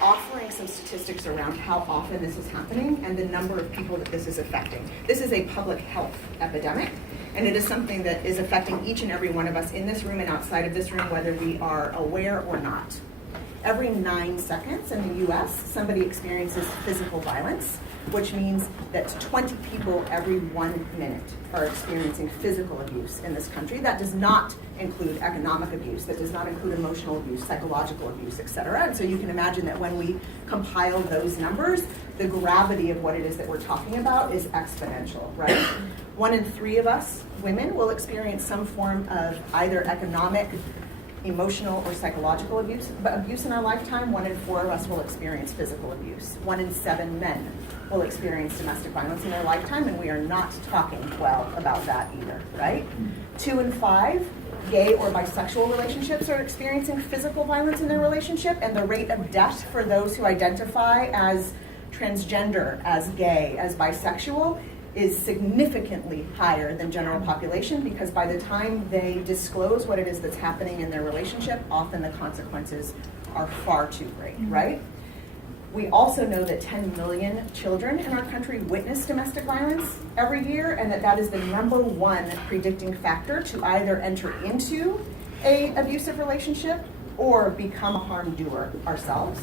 offering some statistics around how often this is happening and the number of people that this is affecting. This is a public health epidemic, and it is something that is affecting each and every one of us in this room and outside of this room, whether we are aware or not. Every 9 seconds in the US, somebody experiences physical violence, which means that 20 people every 1 minute are experiencing physical abuse in this country. That does not include economic abuse, that does not include emotional abuse, psychological abuse, etc. And so you can imagine that when we compile those numbers, the gravity of what it is that we're talking about is exponential, right? 1 in 3 of us, women, will experience some form of either economic, emotional, or psychological abuse in our lifetime. 1 in 4 of us will experience physical abuse. 1 in 7 men will experience domestic violence in their lifetime, and we are not talking well about that either, right? 2 in 5 gay or bisexual relationships are experiencing physical violence in their relationship, and the rate of death for those who identify as transgender, as gay, as bisexual is significantly higher than general population, because by the time they disclose what it is that's happening in their relationship, often the consequences are far too great, right? We also know that 10 million children in our country witness domestic violence every year, and that is the #1 predicting factor to either enter into an abusive relationship or become a harm doer ourselves.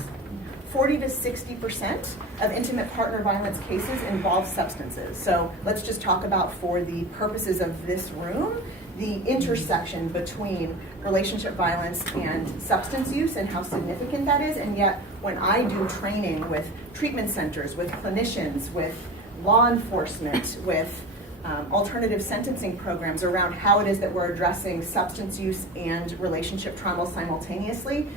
40 to 60% of intimate partner violence cases involve substances. So let's just talk about, for the purposes of this room, the intersection between relationship violence and substance use and how significant that is. And yet, when I do training with treatment centers, with clinicians, with law enforcement, with alternative sentencing programs around how it is that we're addressing substance use and relationship trauma simultaneously,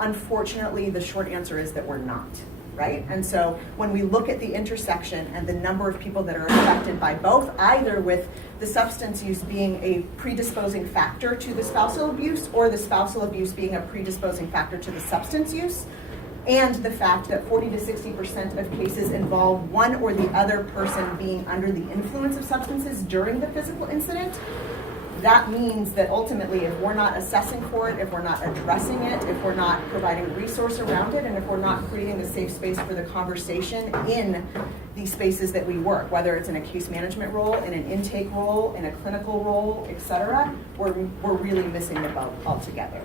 unfortunately, the short answer is that we're not, right? And so when we look at the intersection and the number of people that are affected by both, either with the substance use being a predisposing factor to the spousal abuse or the spousal abuse being a predisposing factor to the substance use, and the fact that 40 to 60% of cases involve one or the other person being under the influence of substances during the physical incident, that means that ultimately, if we're not assessing for it, if we're not addressing it, if we're not providing resource around it, and if we're not creating a safe space for the conversation in these spaces that we work, whether it's in a case management role, in an intake role, in a clinical role, etc., we're really missing the boat altogether.